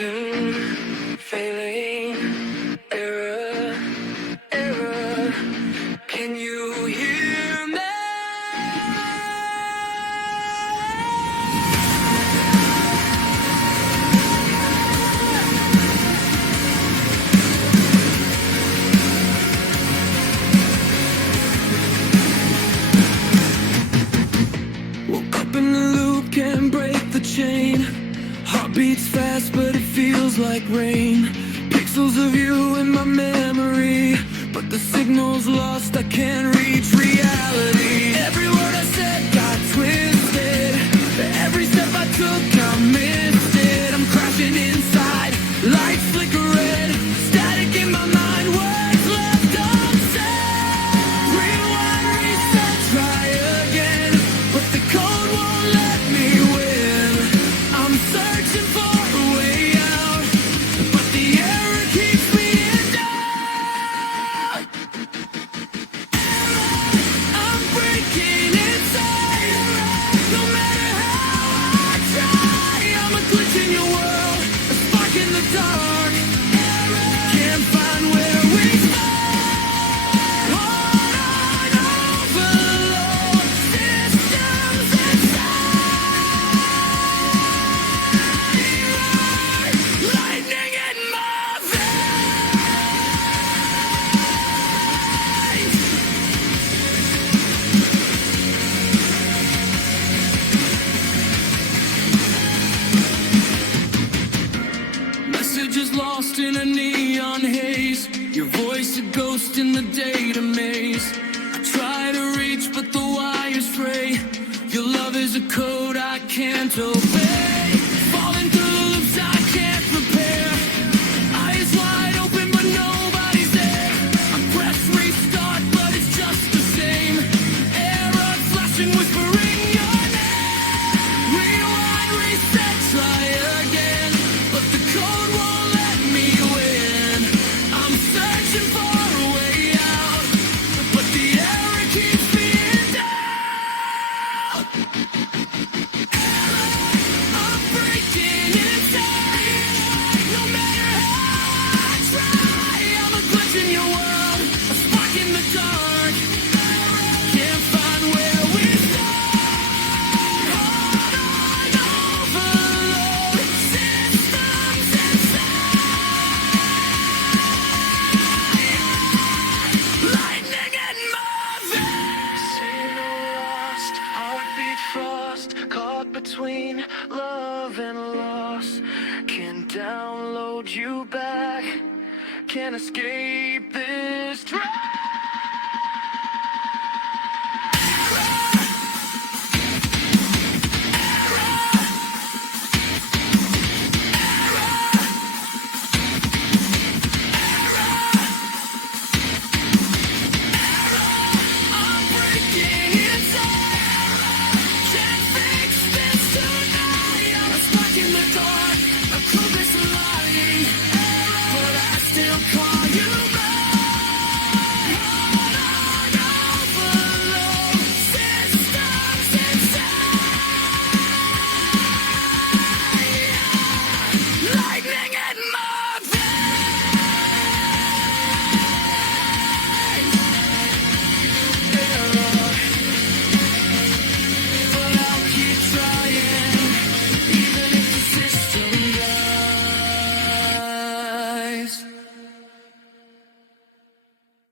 Mountain, failing, error, error. Can you hear me? Woke up in the loop, can't break the chain. Heart beats fast, but it feels like rain. Pixels of you in my memory, but the signal's lost, I can't reach reality. Every word I said got twisted. Every step I took, I missed it. I'm crashing inside, lights flicker red. Static in my mind, words left unsaid. Rewind, reset, try again, but the code won't let me win. I'm searching for a way out, but the error keeps me in doubt. I'm breaking inside, no matter how I try. I'm a glitch in your world, a spark in the dark. Can't find where we start. On overload, systems inside. Lightning in my veins. Messages lost in a neon haze. Your voice a ghost in the data maze. I try to reach, but the wires fray. Your love is a code I can't obey. Falling through the loops I can't repair. Eyes wide open, but nobody's there. I press restart, but it's just the same. Error flashing, whispering your name. Rewind, reset, try again, but the code won't let me win. I'm searching for a way out, but the error keeps me in doubt. I'm breaking inside, no matter how I try. I'm a glitch in your world, a spark in the dark. Can't find where we start. On overload, systems inside. Lightning in my veins. Signal lost, heartbeat frost, caught between love and loss. Can't download you back, can't escape this trap.